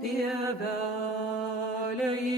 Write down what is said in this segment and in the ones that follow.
Pievelė į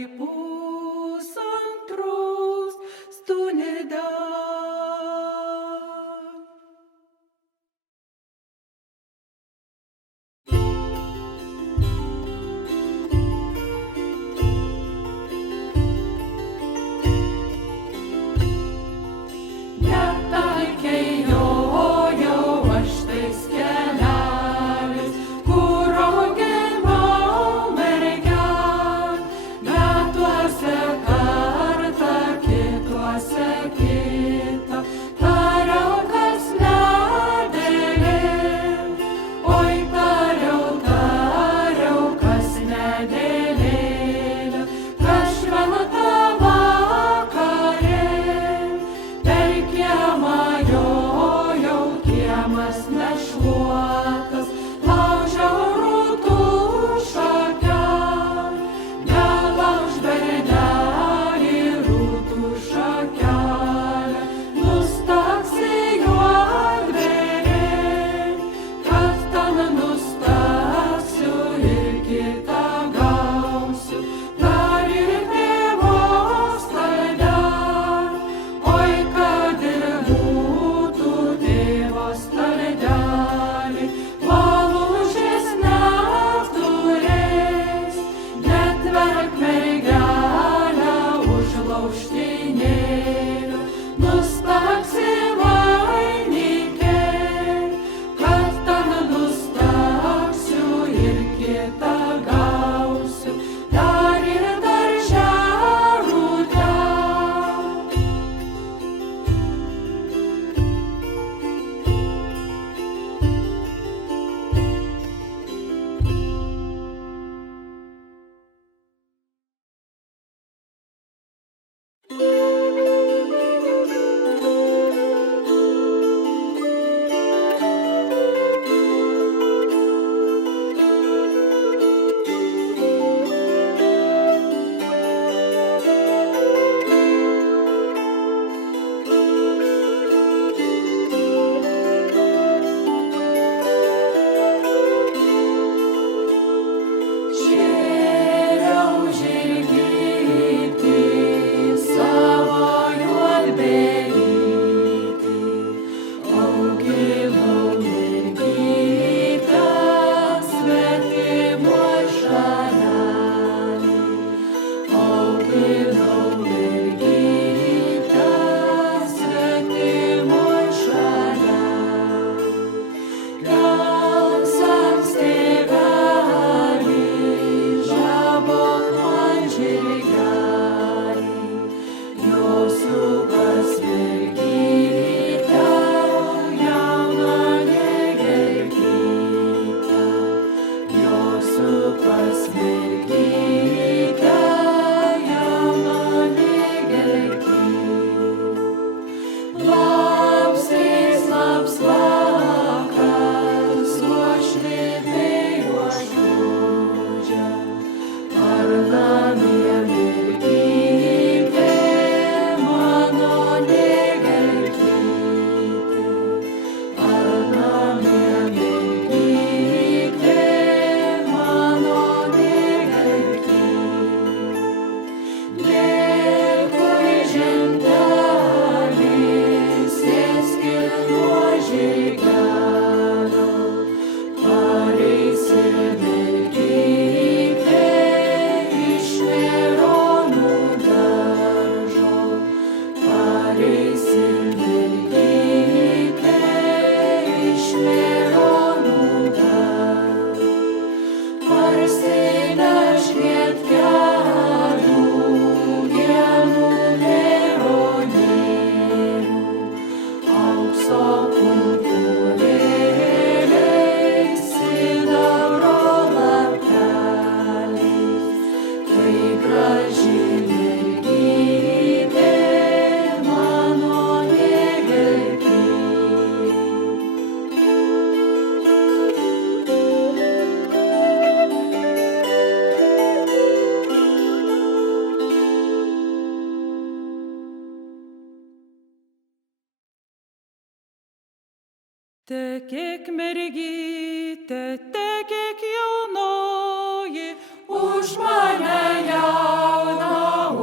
Tekėk mergytė, tekėk jaunoji, už mane jauną,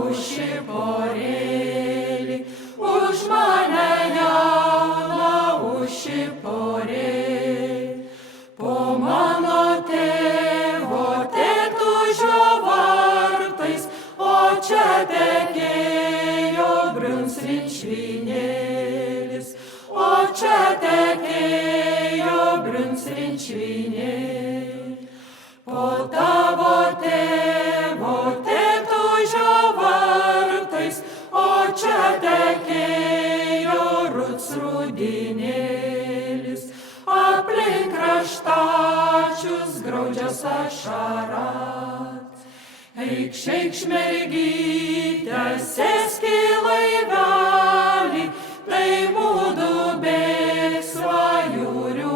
už šį porėlį, už mane jauną, už šį porėlį. Po mano tėvo tėtužio vartais, o čia tekėjo briunsrinčvinėlis, o čia tekėjo briunsrinčvinėlis. Po tavo tėvo tėtužio vartais, o čia tekėjo rudsrūdinėlis, aplink kraštačius graudžias ašaras. Eikš, eikš mergyte, sėsk į laivelį, tai mūdu bėgs svajūrių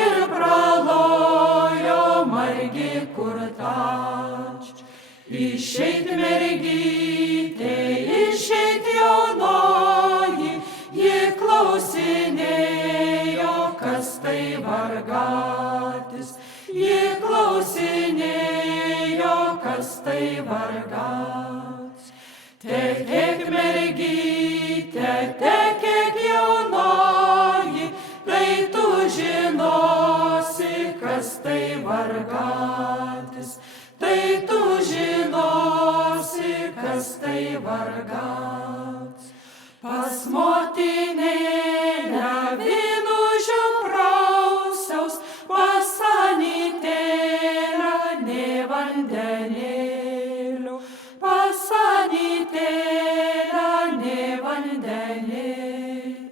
ir pralojo margi kurtač. Išeit mergytė, išeit jaunoji, ji klausinėjo, kas tai vargatis. Ji klausinėjo, kas tai vargats. Tekėk mergytė, tekėk jaunoji, tai tu žinosi, kas tai vargatis. Tai tu žinosi, kas tai vargats. Pas motinėlę vynužių prausiaus, pas anytėlę nė vandenėlių, pas anytėlę nė vandenėlių.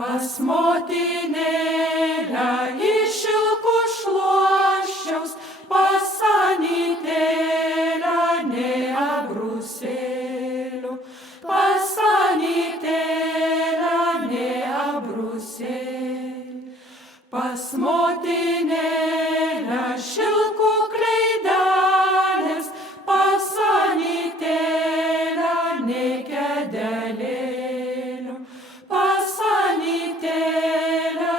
Pas motinėlę iš šilkų šluoščiaus, pas anytėlę nė abrusėlių, pas anytėlę nė abrusėlių. Pas motinėlę šilkų kleidelės, pas anytėlę nė kedelėlių, pas anytėlę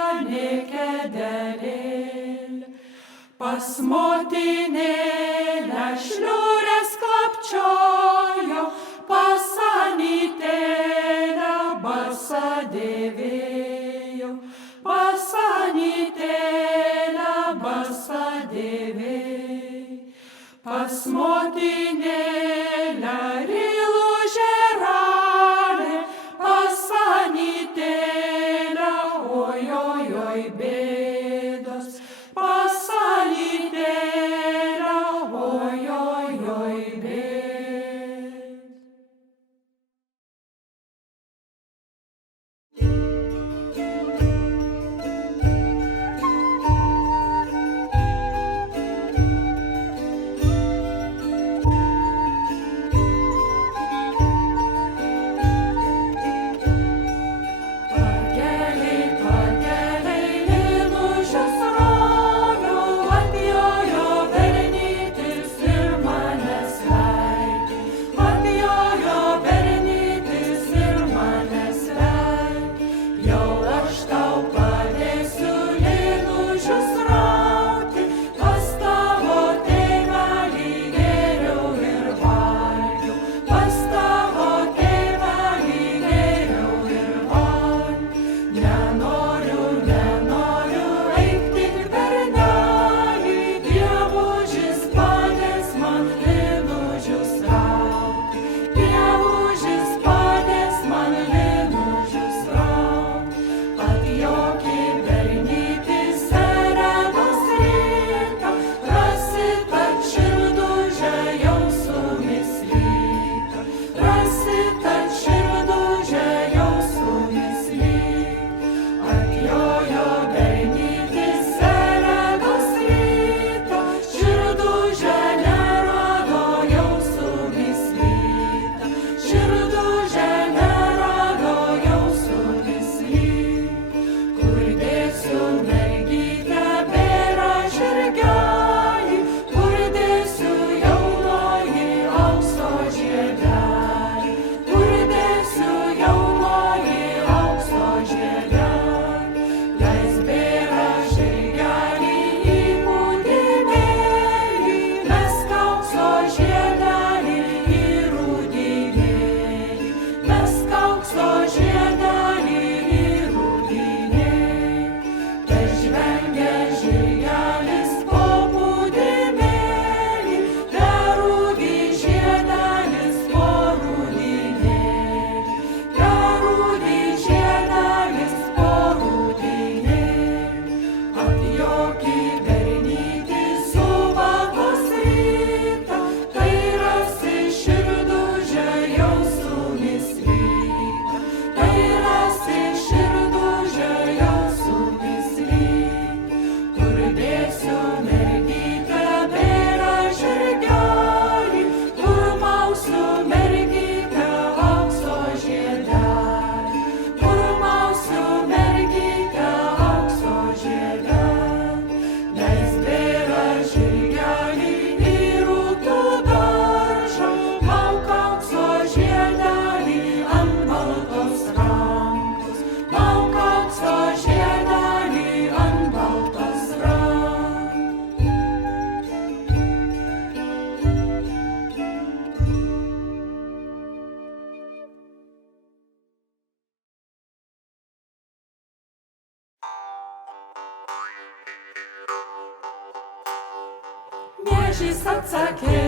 jis atsakė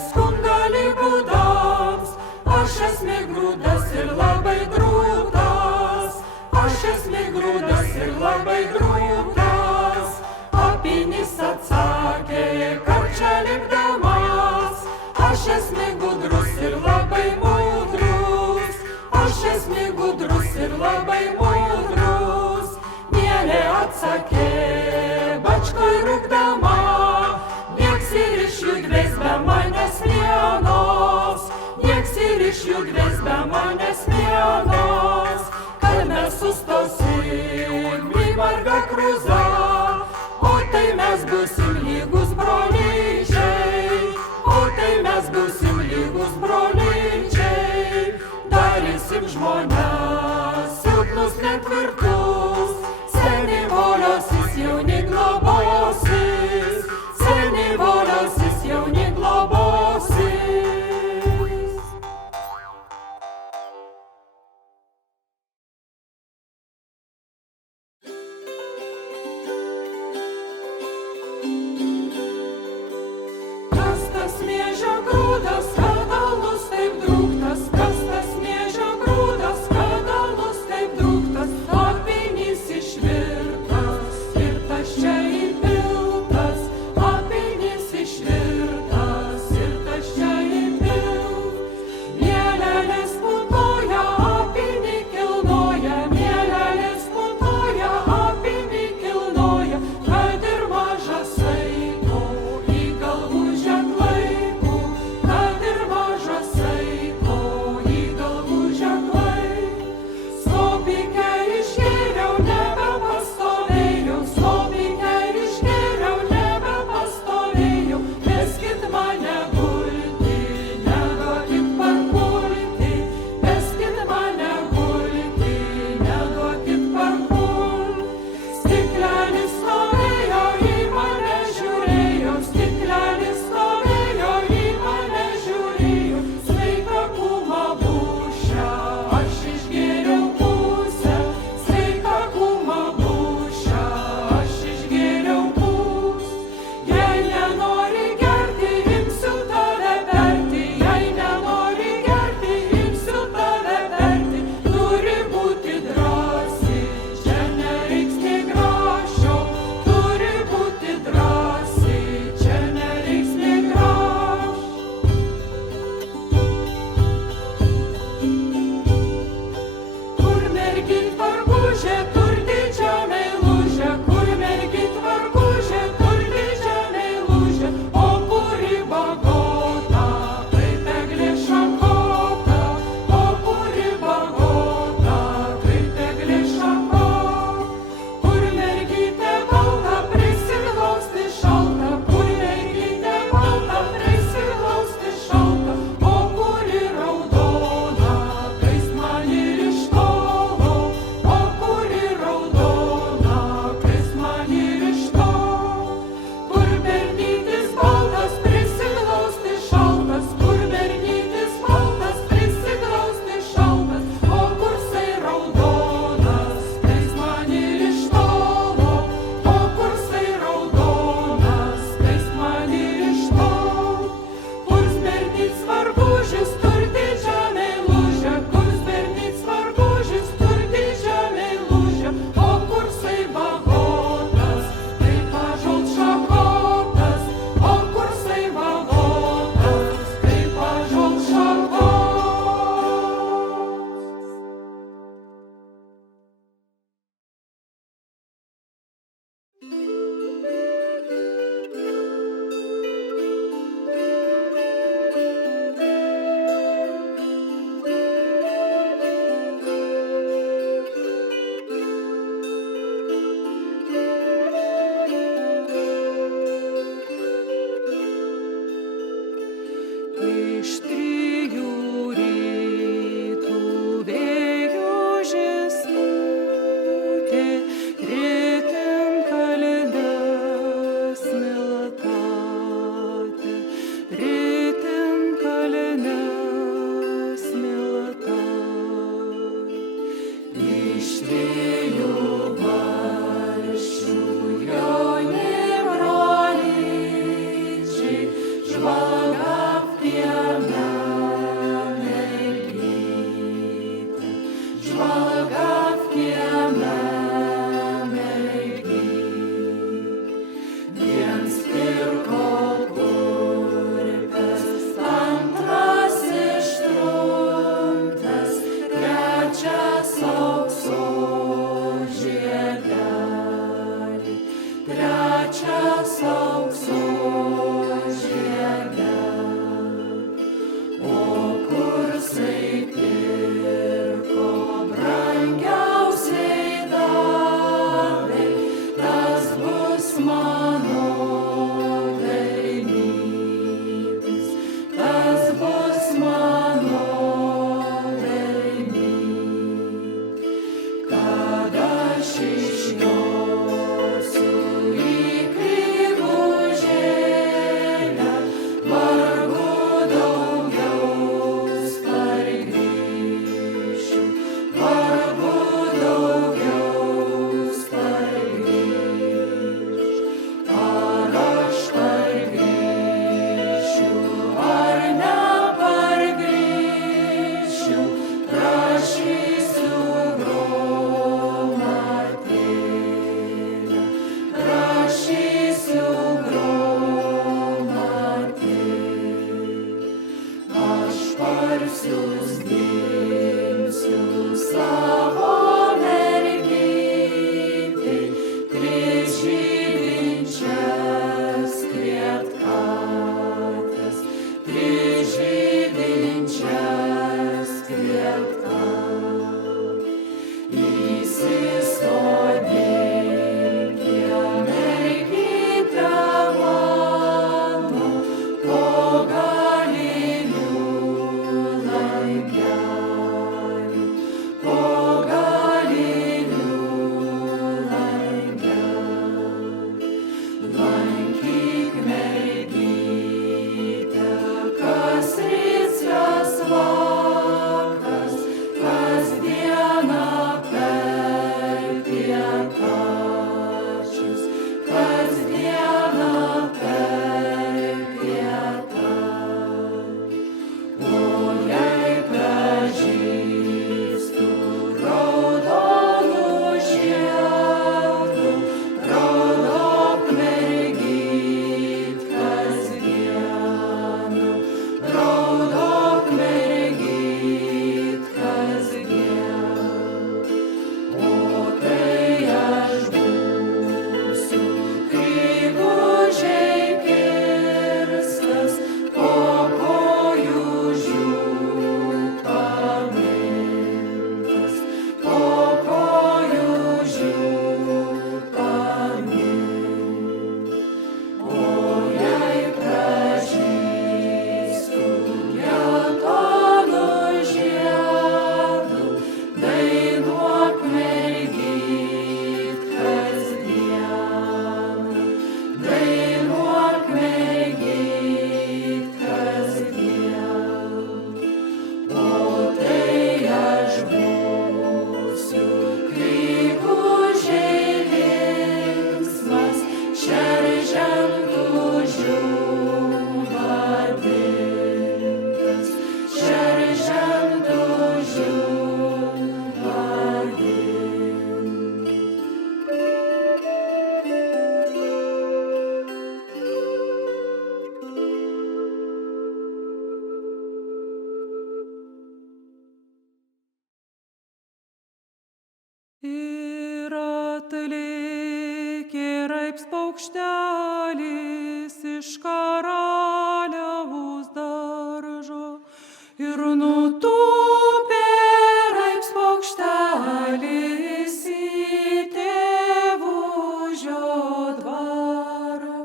skundalį būdams, aš esmė grūdas ir labai grūdas, aš esmė grūdas ir labai grūdas. Apinis atsakė karčią lipdamas, aš esmė gudrus ir labai mudrus, aš esmė gudrus ir labai mudrus. Mielė atsakė bačkoj rūkdama, nieks ir iš judvės be manęs vienos, nieks ir iš judvės be manęs vienos. Kad mes sustosim į margą krūzą, o tai mes būsim lygus brolyčiai, o tai mes būsim lygus brolyčiai. Darysim žmones silpnus netvirtus, seni voliosis jauni globosis, seni voliosis jauni globosis. Kas tas miežio grūdas, kad alus taip drūktas, kas tas miežio grūdas, kad alus taip drūktas, Ir atlėkė raips paukštelis iš karaliaus daržo ir nutūpė raips paukštelis į tėvužio dvarą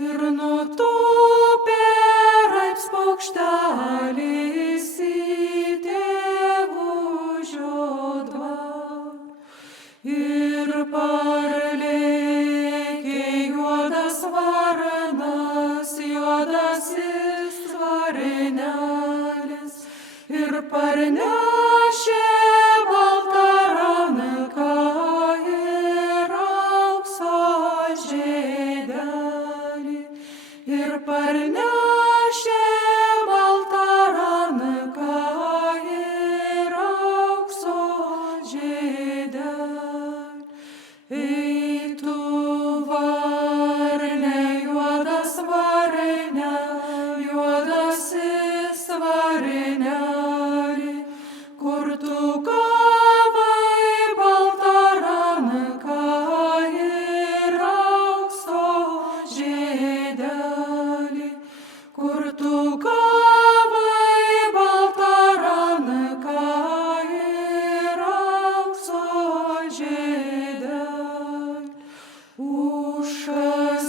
ir nutūpė raips paukštelis į tėvužio dvarą. Ir parlėkė juodas varnas, juodasis varnelis, ir parnešė baltą ranką ir aukso žiedelį, ir parnešė baltą ranką ir aukso žiedelį. Ei tu varne, juodas varne, juodasis varneli, kur tu gavai baltą ranką ir aukso žiedelį, kur tu gavai baltą ranką ir aukso žiedelį. Už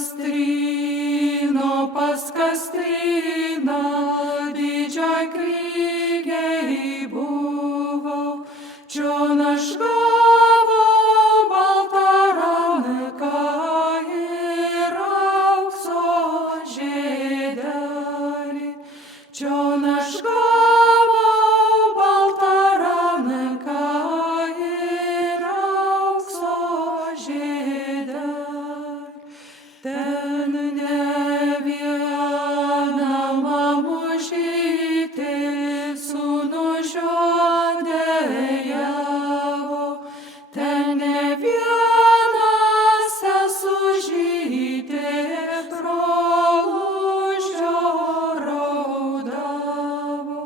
Kastrino pas Kastriną didžioj krygiai buvau, čion aš gavau baltą ranką ir aukso žiedelį, čion aš gavau baltą ranką ir aukso žiedelį. Ten ne viena mamužytė sūnų žiodėjavo, ten ne viena sesužytė brolužio raudavo,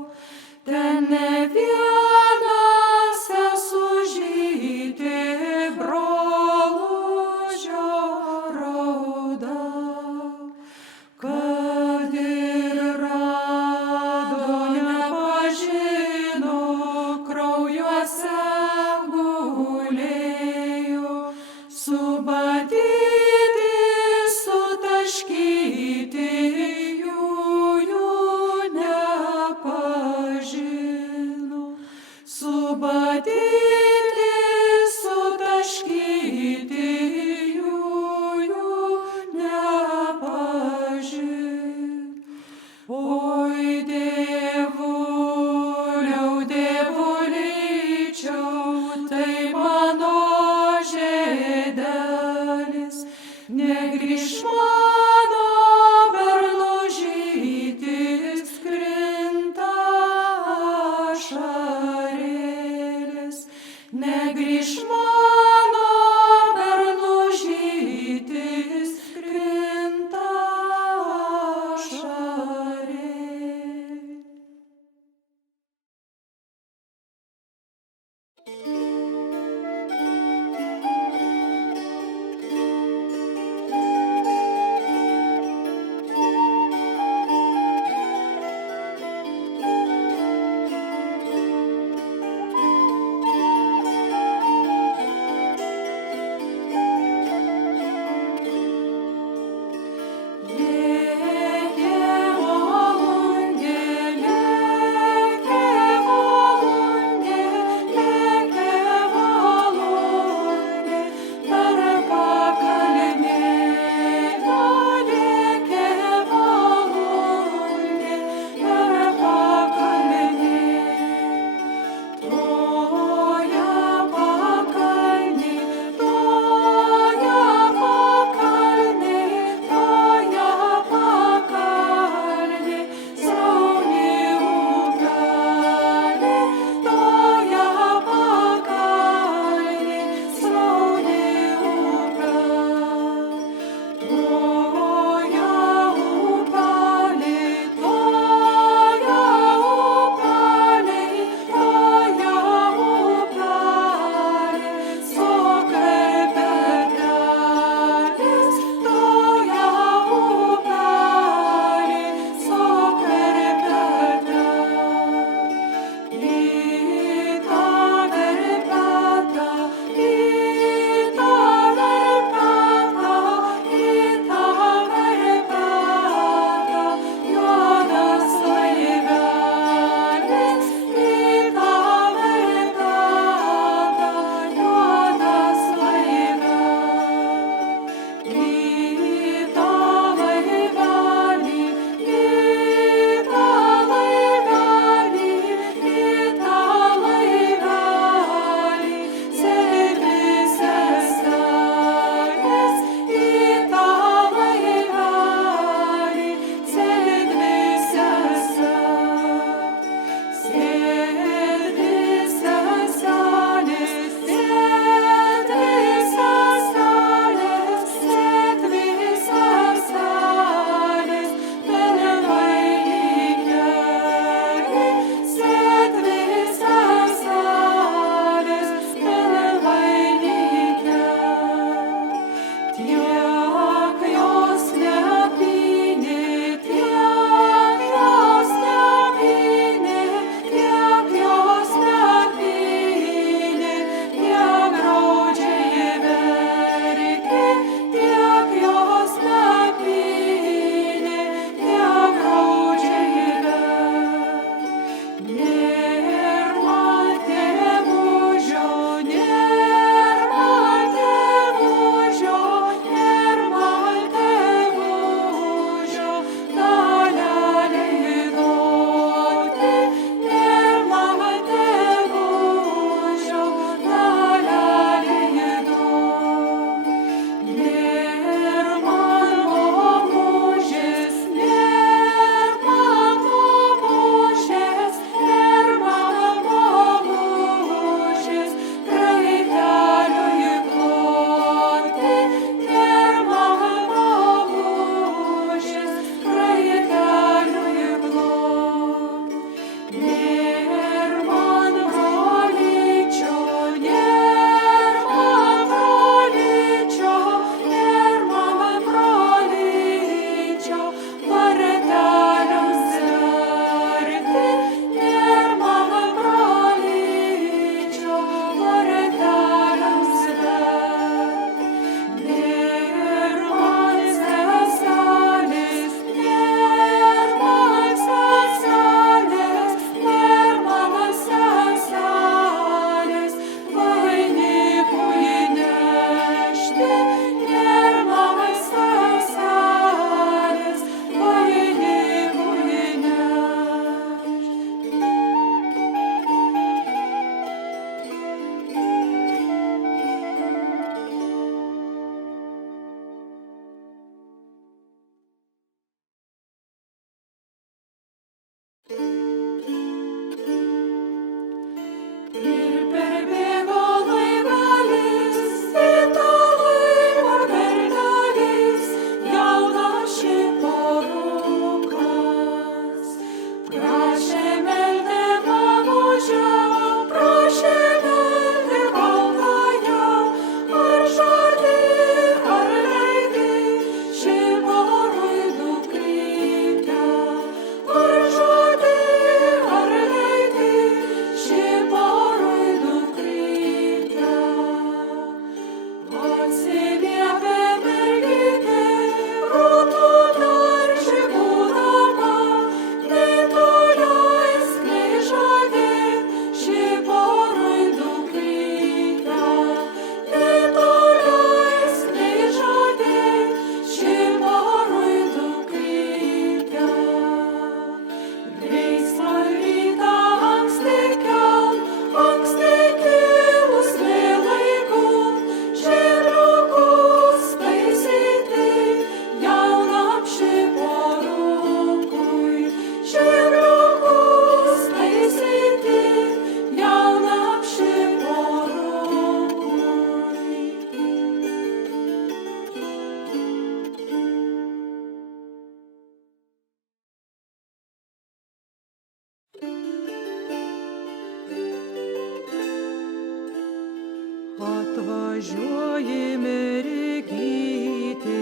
važiuoji mergytė,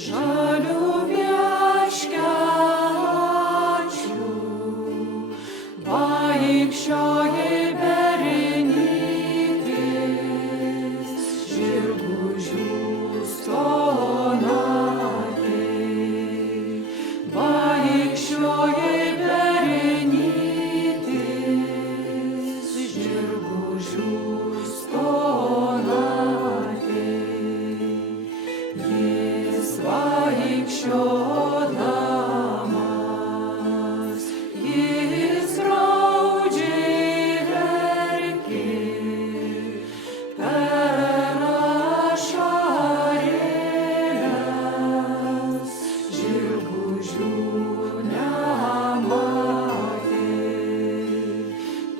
žalių vieškelių, vaikščioji bernytės, žirgų žiūstonatė, vaikščioji bernytės, žirgų žiūstonatė, jis vaikščiodamas, jis graudžiai verkė per ašarėles, žirgužių nematė,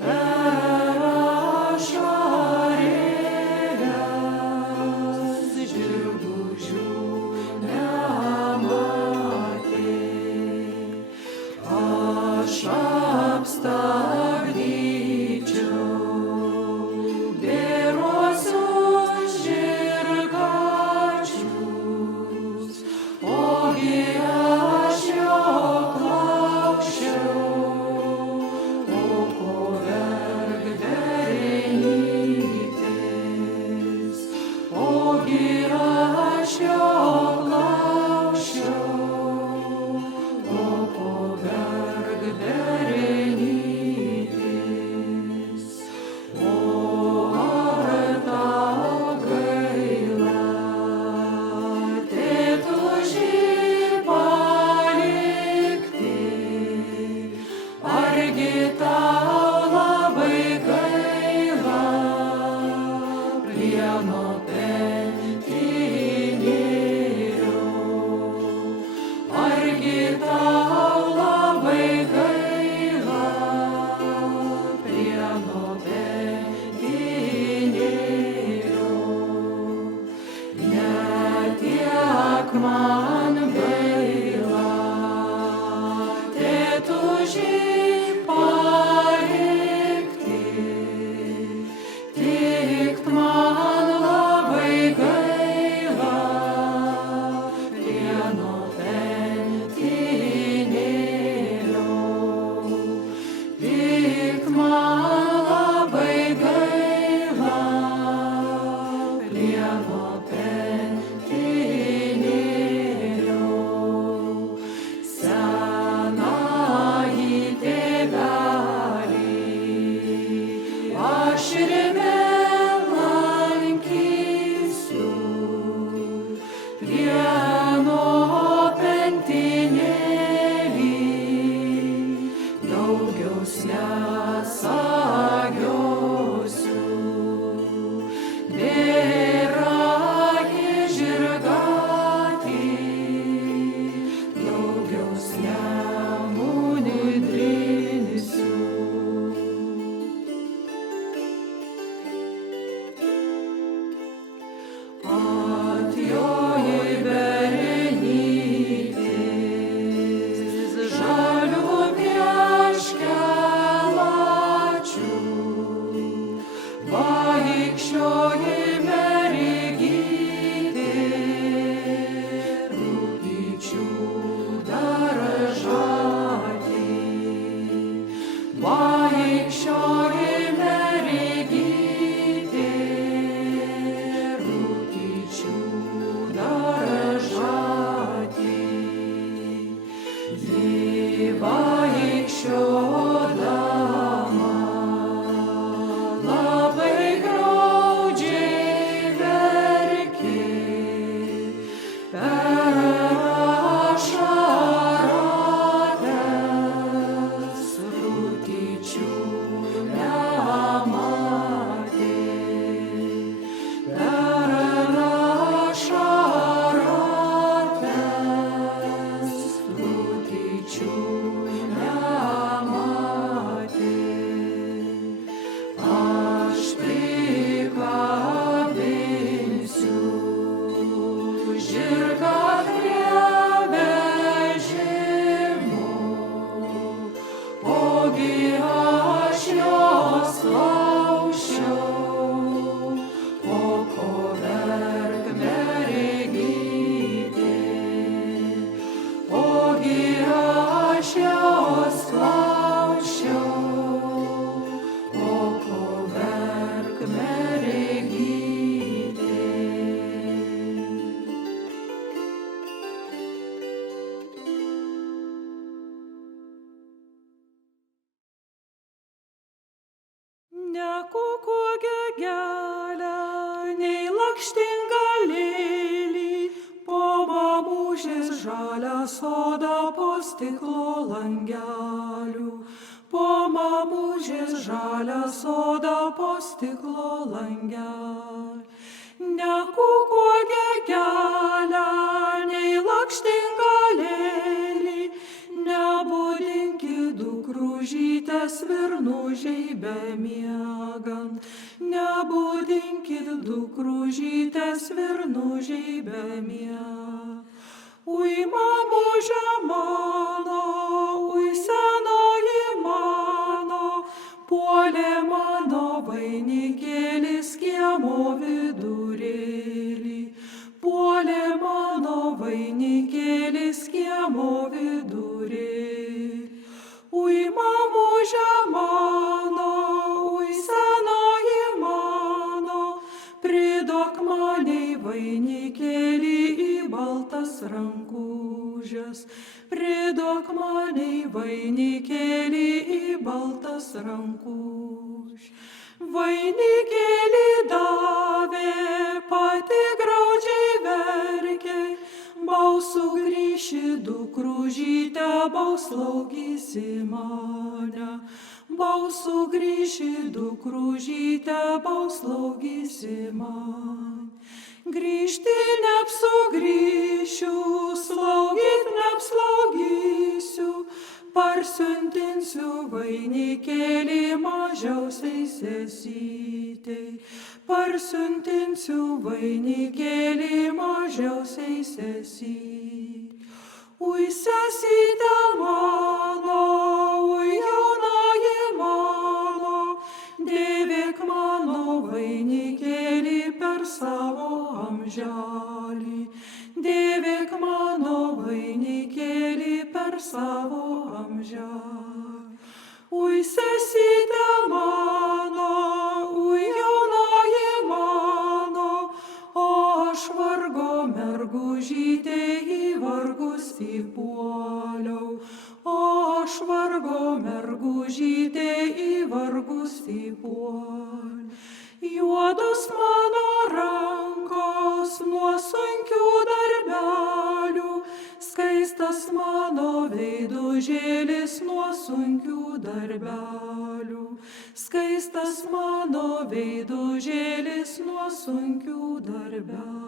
per ašarėles, žirgužių nematė. Aš apstabdyčiau bėruosius žirgačius, ogi aš jo klausčiau, o ko verkbernytės, ogi aš jo klausčiau, o ko verkbernytės. O ar tau gaila, tėtužį palikti, argi tau labai gaila plieno pentinėlio, argi tau labai gaila plieno pentinėlio. Ne tiek man gaila, tėtužį palikti, tik man labai gaila plieno pentinėlio, tik man labai gaila plieno pentinėlio. Senąjį tėvelį aš ir vėl lankysiu, plieno pentinėlį, daugiaus nesagiosiu. Bėragi žirgatį, daugiaus nemunidrinsiu. Atjoji bernytės, žalių vieškelių, lakštingalėlį, po mamužės žalią sodą, po stiklo langelių. Po mamužės žalią sodą, po stiklo langelių. Ne kukuogia kelią, nei lakštingalėlį, nebudinkit dukružytės svirnužiai bemiegant. Nebudinkit dukružytės svirnužiai bemiegant. Ui, mamuže mano, ui, senoji mano, puolė mano vainikėlis kiemo vidurėlį. Puolė mano vainikėlis kiemo vidurėlį. Ui, mamuže mano, ui, senoji mano, pridok maniai vainikėlį į baltas rankužes. Pridok maniai vainikėlį į baltas rankužes. Vainikėlį davė, pati graudžiai verkė, balsu grįši dukružytę, bauslaugysi mane. Balsu grįši dukružytę, bauslaugysi mane. Grįžti neapsugrįšiu, slaugyt neapslaugysiu, parsiuntinsiu vainikėlį mažiausiai sesytei. Parsiuntinsiu vainikėlį mažiausiai sesytei. Ui, sesyte mano, ui, jaunoji mano, dėvėk mano vainikėlį per savo amželį. Dėvėk mano vainikėlį per savo amželį. Ui, sesyte mano, ui, jaunoji mano, o aš vargo mergužytė į vargus įpuoliau. O aš vargo mergužytė į vargus įpuoliau. Juodos mano rankos nuo sunkių darbelių, skaistas mano veidužėlis nuo sunkių darbelių. Skaistas mano veidužėlis nuo sunkių darbelių.